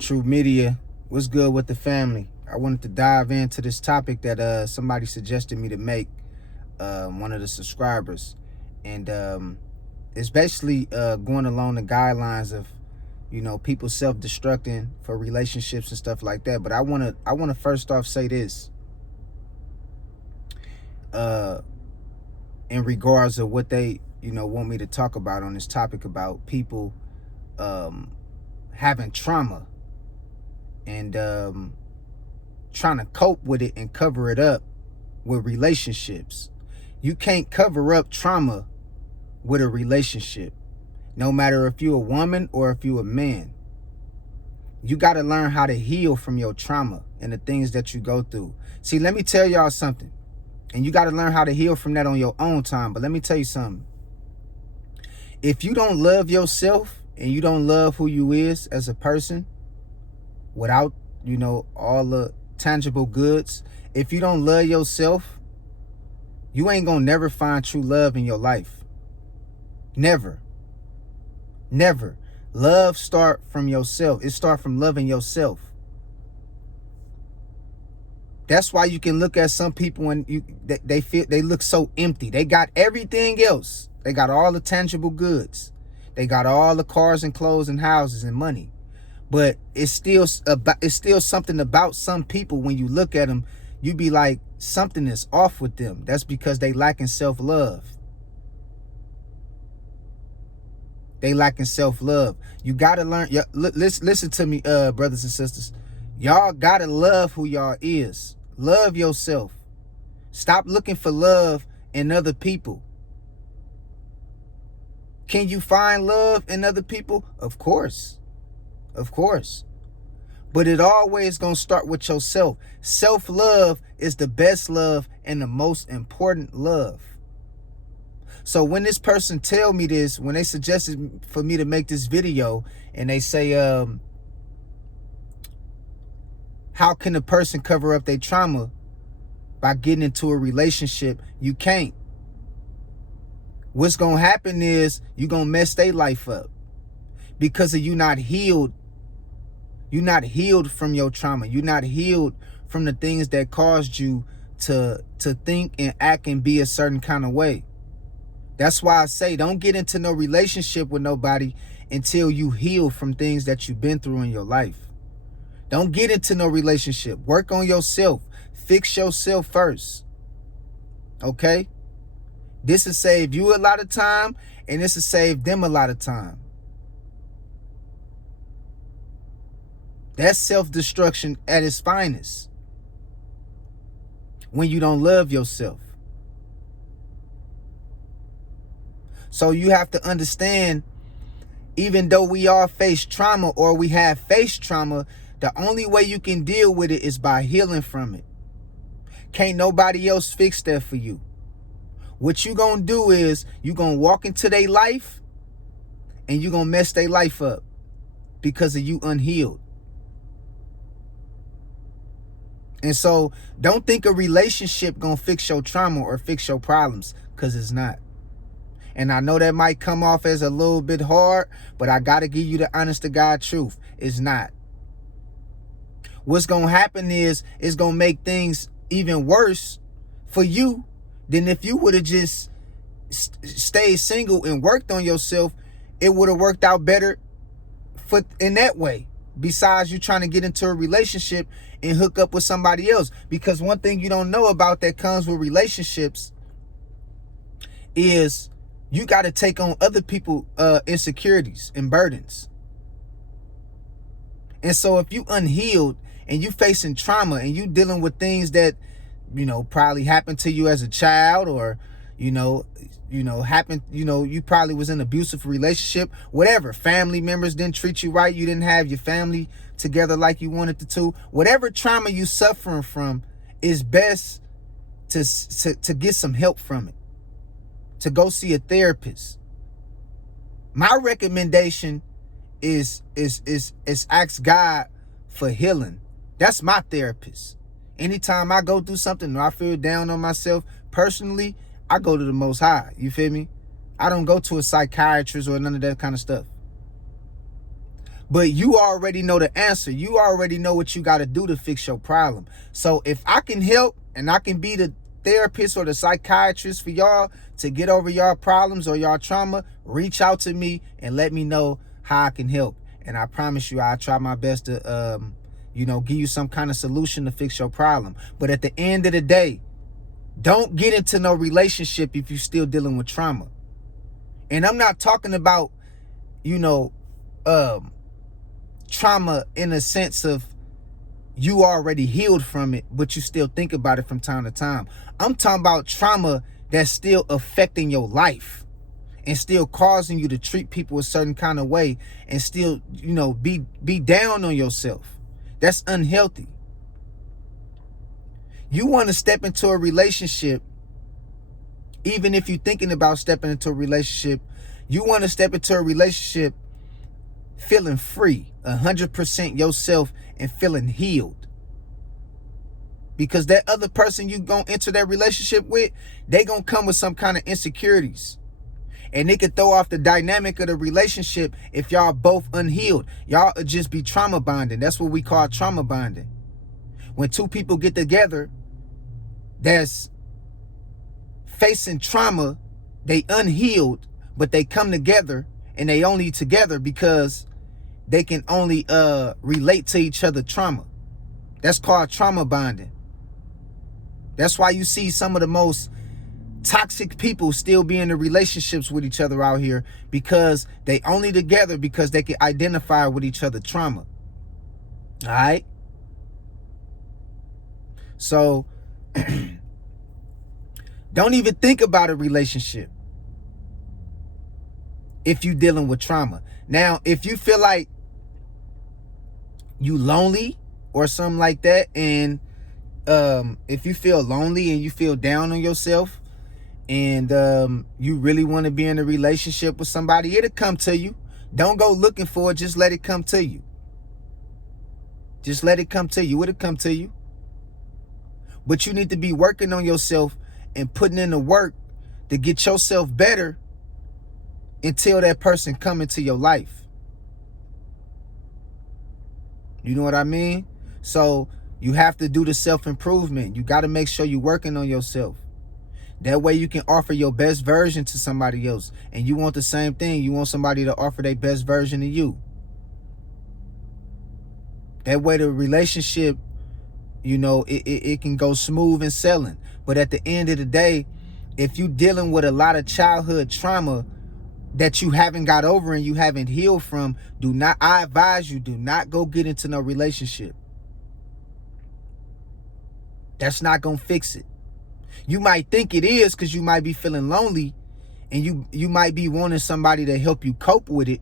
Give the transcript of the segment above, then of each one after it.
True Media, what's good with the family? I wanted to dive into this topic that somebody suggested me to make, one of the subscribers, and it's basically going along the guidelines of people self-destructing for relationships and stuff like that. But I wanna first off say this, uh, in regards of what they want me to talk about on this topic about people having trauma and trying to cope with it and cover it up with relationships. You can't cover up trauma with a relationship, no matter if you're a woman or if you're a man. You got to learn how to heal from your trauma and the things that you go through. See, let me tell y'all something, and you got to learn how to heal from that on your own time. But let me tell you something. If you don't love yourself and you don't love who you is as a person, without all the tangible goods, if you don't love yourself, you ain't gonna never find true love in your life. Never. Love start from yourself. It start from loving yourself. That's why you can look at some people and they feel they look so empty. They got everything else. They got all the tangible goods. They got all the cars and clothes and houses and money. But it's still something about some people. When you look at them, you be like, something is off with them. That's because they lacking self-love. They lacking self-love. You gotta learn. Listen to me, brothers and sisters. Y'all gotta love who y'all is. Love yourself. Stop looking for love in other people. Can you find love in other people? Of course. But it always gonna start with yourself. Self-love is the best love and the most important love. So when this person tell me this, when they suggested for me to make this video, and they say, how can a person cover up their trauma by getting into a relationship? You can't. What's gonna happen is you gonna mess their life up because of you not healed. You're not healed from your trauma. You're not healed from the things that caused you to think and act and be a certain kind of way. That's why I say don't get into no relationship with nobody until you heal from things that you've been through in your life. Don't get into no relationship. Work on yourself. Fix yourself first. Okay? This will save you a lot of time, and this will save them a lot of time. That's self-destruction at its finest. When you don't love yourself. So you have to understand, even though we all face trauma or we have faced trauma, the only way you can deal with it is by healing from it. Can't nobody else fix that for you. What you gonna do is you gonna walk into their life and you gonna mess their life up because of you unhealed. And so don't think a relationship gonna fix your trauma or fix your problems, because it's not. And I know that might come off as a little bit hard, but I gotta give you the honest to God truth. It's not. What's gonna happen is it's gonna make things even worse for you than if you would have just stayed single and worked on yourself. It would have worked out better in that way. Besides you trying to get into a relationship and hook up with somebody else. Because one thing you don't know about that comes with relationships is you got to take on other people's insecurities and burdens. And so if you unhealed and you facing trauma and you dealing with things that, probably happened to you as a child, or, happened, you probably was in an abusive relationship, whatever, family members didn't treat you right, you didn't have your family together like you wanted to, whatever trauma you suffering from, is best to get some help from it, to go see a therapist. My recommendation is ask God for healing. That's my therapist. Anytime I go through something or I feel down on myself personally, I go to the Most High. You feel me? I don't go to a psychiatrist or none of that kind of stuff. But you already know the answer. You already know what you got to do to fix your problem. So if I can help and I can be the therapist or the psychiatrist for y'all to get over y'all problems or y'all trauma, reach out to me and let me know how I can help. And I promise you, I'll try my best to, give you some kind of solution to fix your problem. But at the end of the day, don't get into no relationship if you're still dealing with trauma. And I'm not talking about, trauma in a sense of you already healed from it, but you still think about it from time to time. I'm talking about trauma that's still affecting your life and still causing you to treat people a certain kind of way and still, be down on yourself. That's unhealthy. You want to step into a relationship, even if you're thinking about stepping into a relationship, you want to step into a relationship feeling free, 100% yourself, and feeling healed. Because that other person you gonna enter that relationship with, they gonna come with some kind of insecurities. And they could throw off the dynamic of the relationship if y'all both unhealed. Y'all would just be trauma bonding. That's what we call trauma bonding. When two people get together that's facing trauma, they unhealed, but they come together and they only together because they can only relate to each other trauma. That's called trauma bonding. That's why you see some of the most toxic people still be in the relationships with each other out here, because they only together because they can identify with each other trauma. All right? So don't even think about a relationship if you're dealing with trauma. Now, if you feel like you lonely or something like that, and if you feel lonely and you feel down on yourself, and you really want to be in a relationship with somebody, it'll come to you. Don't go looking for it. Just let it come to you. Just let it come to you. It'll come to you. But you need to be working on yourself and putting in the work to get yourself better until that person come into your life. You know what I mean? So you have to do the self-improvement. You got to make sure you're working on yourself. That way you can offer your best version to somebody else. And you want the same thing. You want somebody to offer their best version of you. That way the relationship, it can go smooth and sailing. But at the end of the day, if you're dealing with a lot of childhood trauma that you haven't got over and you haven't healed from, I advise you, do not go get into no relationship. That's not going to fix it. You might think it is because you might be feeling lonely and you might be wanting somebody to help you cope with it,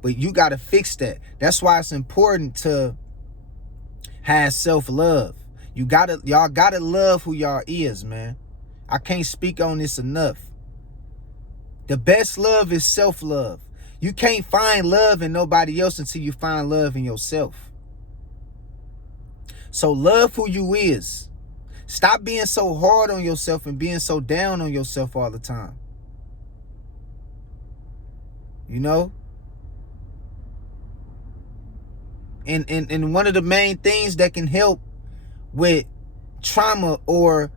but you got to fix that. That's why it's important to have self-love. Y'all got to love who y'all is, man. I can't speak on this enough. The best love is self-love. You can't find love in nobody else until you find love in yourself. So love who you is. Stop being so hard on yourself and being so down on yourself all the time. And one of the main things that can help with trauma or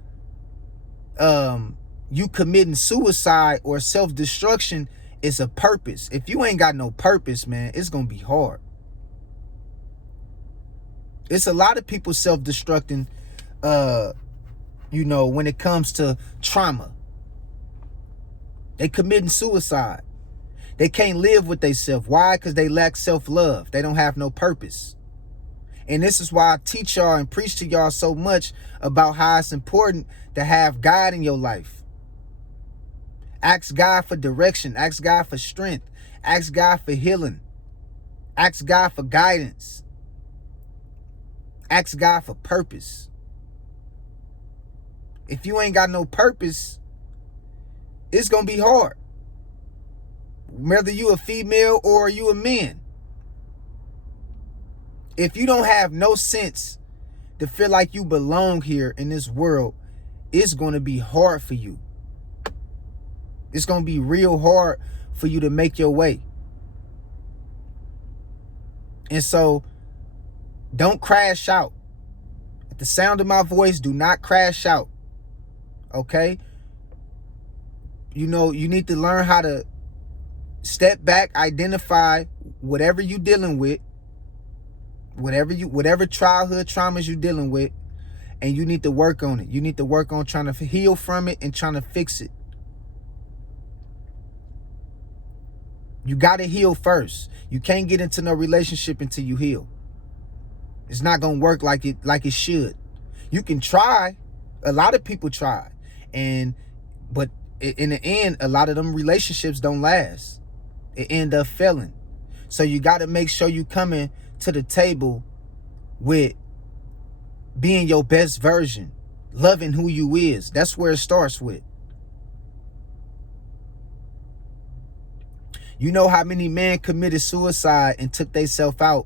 you committing suicide or self-destruction is a purpose. If you ain't got no purpose, man, it's going to be hard. It's a lot of people self-destructing when it comes to trauma. They committing suicide. They can't live with themselves. Why? Because they lack self-love. They don't have no purpose. And this is why I teach y'all and preach to y'all so much about how it's important to have God in your life. Ask God for direction. Ask God for strength. Ask God for healing. Ask God for guidance. Ask God for purpose. If you ain't got no purpose, it's going to be hard. Whether you a female or you a man. If you don't have no sense to feel like you belong here in this world, it's going to be hard for you. It's going to be real hard for you to make your way. And so don't crash out. At the sound of my voice, do not crash out. Okay? You know, you need to learn how to step back, identify whatever you're dealing with, whatever childhood traumas you're dealing with, and you need to work on it. You need to work on trying to heal from it and trying to fix it. You got to heal first. You can't get into no relationship until you heal. It's not going to work like it should. You can try. A lot of people try. But in the end, a lot of them relationships don't last. It end up failing. So you got to make sure you coming to the table with being your best version, loving who you is. That's where it starts with. You know how many men committed suicide and took themselves out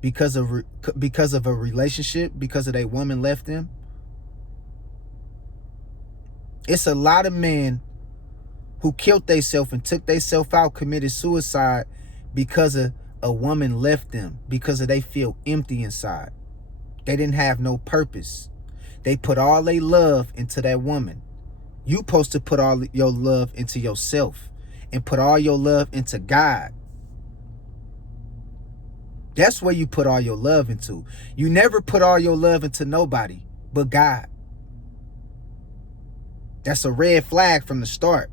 because of a relationship, because of their woman left them? It's a lot of men who killed themselves and took themselves out, committed suicide because of a woman left them, because of they feel empty inside. They didn't have no purpose. They put all their love into that woman. You supposed to put all your love into yourself and put all your love into God. That's where you put all your love into. You never put all your love into nobody but God. That's a red flag from the start.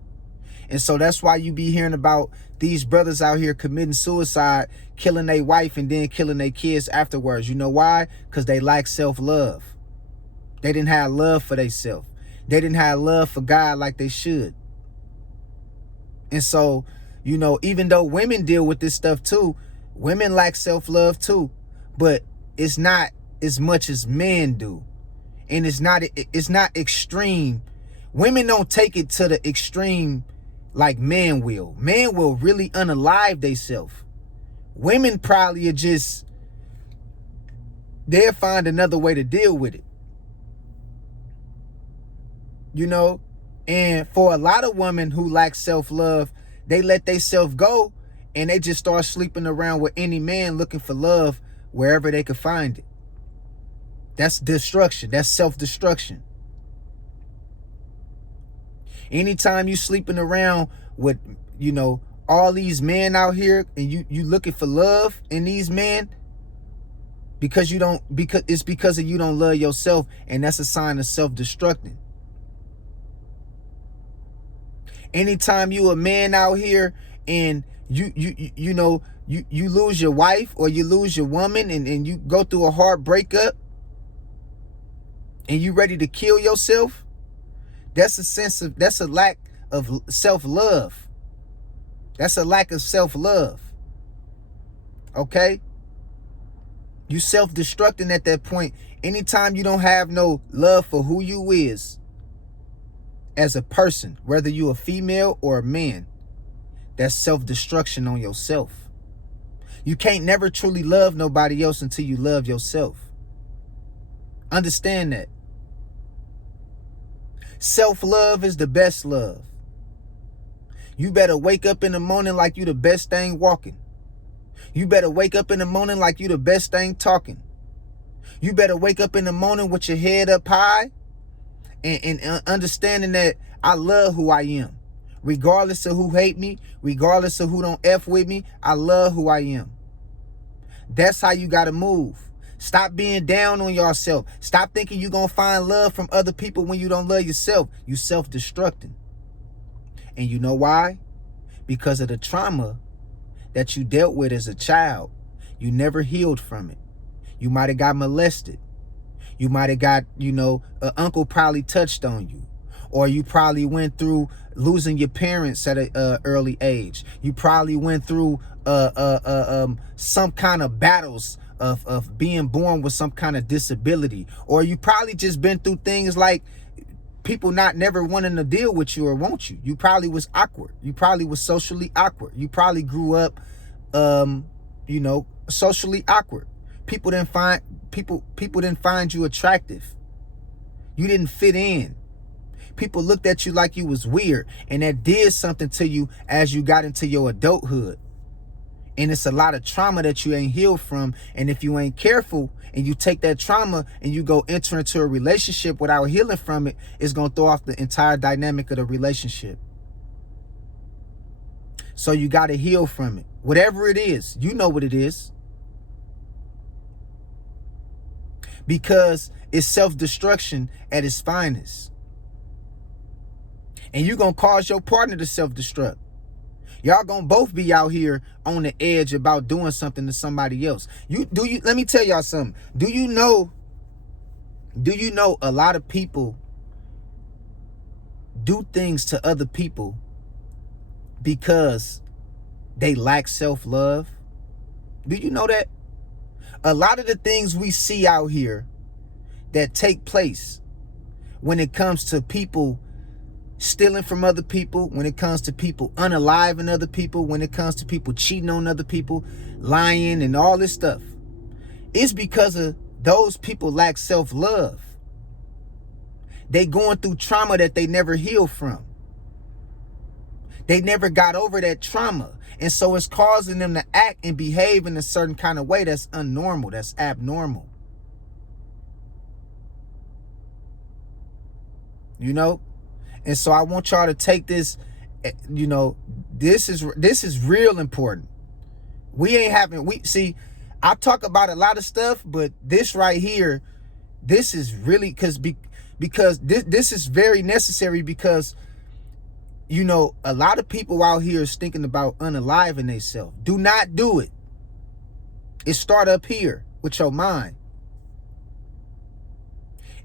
And so that's why you be hearing about these brothers out here committing suicide, killing their wife and then killing their kids afterwards. You know why? Because they lack self-love. They didn't have love for themselves. They didn't have love for God like they should. And so, you know, even though women deal with this stuff too, women lack self-love too, but it's not as much as men do. And it's not extreme. Women don't take it to the extreme like men will. Men will really unalive themselves. Women probably are just, they'll find another way to deal with it. You know? And for a lot of women who lack self-love, they let themselves go and they just start sleeping around with any man looking for love wherever they could find it. That's destruction. That's self-destruction. Anytime you sleeping around with, you know, all these men out here and you looking for love in these men because you don't love yourself, and that's a sign of self-destructing. Anytime you a man out here and you lose your wife or you lose your woman and you go through a hard breakup and you ready to kill yourself, that's a lack of self-love. That's a lack of self-love. Okay? You self-destructing at that point. Anytime you don't have no love for who you is as a person, whether you a female or a man, that's self-destruction on yourself. You can't never truly love nobody else until you love yourself. Understand that. Self-love is the best love. You better wake up in the morning like you the best thing walking. You better wake up in the morning like you the best thing talking. You better wake up in the morning with your head up high and understanding that I love who I am. Regardless of who hate me, regardless of who don't F with me, I love who I am. That's how you got to move. Stop being down on yourself. Stop thinking you're going to find love from other people when you don't love yourself. You self-destructing. And you know why? Because of the trauma that you dealt with as a child. You never healed from it. You might have got molested. You might have got, an uncle probably touched on you. Or you probably went through losing your parents at an early age. You probably went through some kind of battles of being born with some kind of disability. Or you probably just been through things like people not never wanting to deal with you or want you. You probably was awkward. You probably was socially awkward. You probably grew up, socially awkward. People didn't find you attractive. You didn't fit in. People looked at you like you was weird, and that did something to you as you got into your adulthood. And it's a lot of trauma that you ain't healed from. And if you ain't careful and you take that trauma and you go enter into a relationship without healing from it, it's going to throw off the entire dynamic of the relationship. So you got to heal from it. Whatever it is, you know what it is. Because it's self-destruction at its finest. And you're going to cause your partner to self-destruct. Y'all gonna both be out here on the edge about doing something to somebody else. Let me tell y'all something. Do you know a lot of people do things to other people because they lack self-love? Do you know that? A lot of the things we see out here that take place when it comes to people stealing from other people, when it comes to people unaliving other people, when it comes to people cheating on other people, lying and all this stuff, it's because of those people lack self-love. They going through trauma that they never healed from. They never got over that trauma. And so it's causing them to act and behave in a certain kind of way that's unnormal, that's abnormal. You know? And so I want y'all to take this, you know, this is real important. See, I talk about a lot of stuff, but this right here, this is really because this is very necessary, because, you know, a lot of people out here is thinking about unaliving themselves. Do not do it. It start up here with your mind.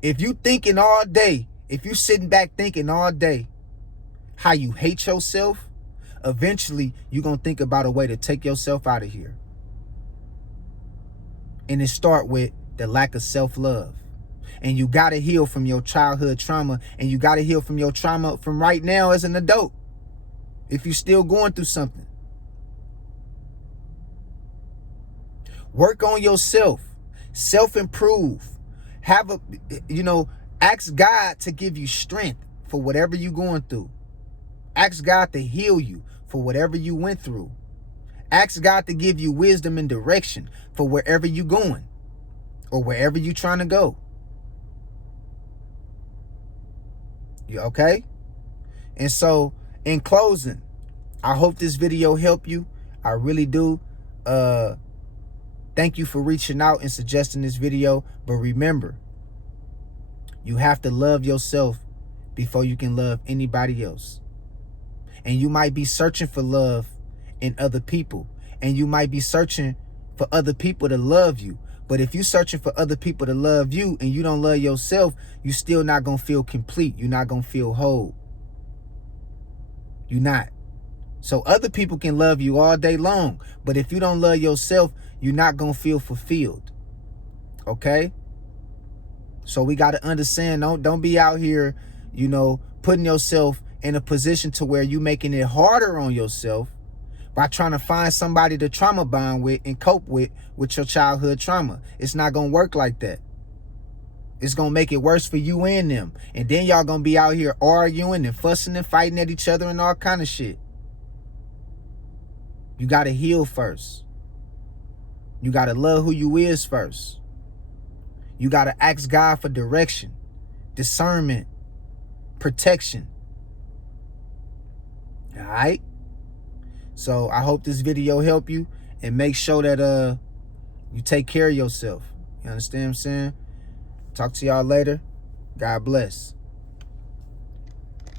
If you thinking all day, if you sitting back thinking all day how you hate yourself, eventually you're going to think about a way to take yourself out of here. And it start with the lack of self-love. And you got to heal from your childhood trauma, and you got to heal from your trauma from right now as an adult, if you're still going through something. Work on yourself. Self-improve. Ask God to give you strength for whatever you're going through. Ask God to heal you for whatever you went through. Ask God to give you wisdom and direction for wherever you're going or wherever you're trying to go. You okay? And so, in closing, I hope this video helped you. I really do. Thank you for reaching out and suggesting this video. But remember, you have to love yourself before you can love anybody else. And you might be searching for love in other people. And you might be searching for other people to love you. But if you're searching for other people to love you and you don't love yourself, you're still not going to feel complete. You're not going to feel whole. You're not. So other people can love you all day long. But if you don't love yourself, you're not going to feel fulfilled. Okay? So we got to understand, don't be out here, putting yourself in a position to where you making it harder on yourself by trying to find somebody to trauma bond with and cope with your childhood trauma. It's not going to work like that. It's going to make it worse for you and them. And then y'all going to be out here arguing and fussing and fighting at each other and all kind of shit. You got to heal first. You got to love who you is first. You got to ask God for direction, discernment, protection. All right? So I hope this video helped you, and make sure that you take care of yourself. You understand what I'm saying? Talk to y'all later. God bless.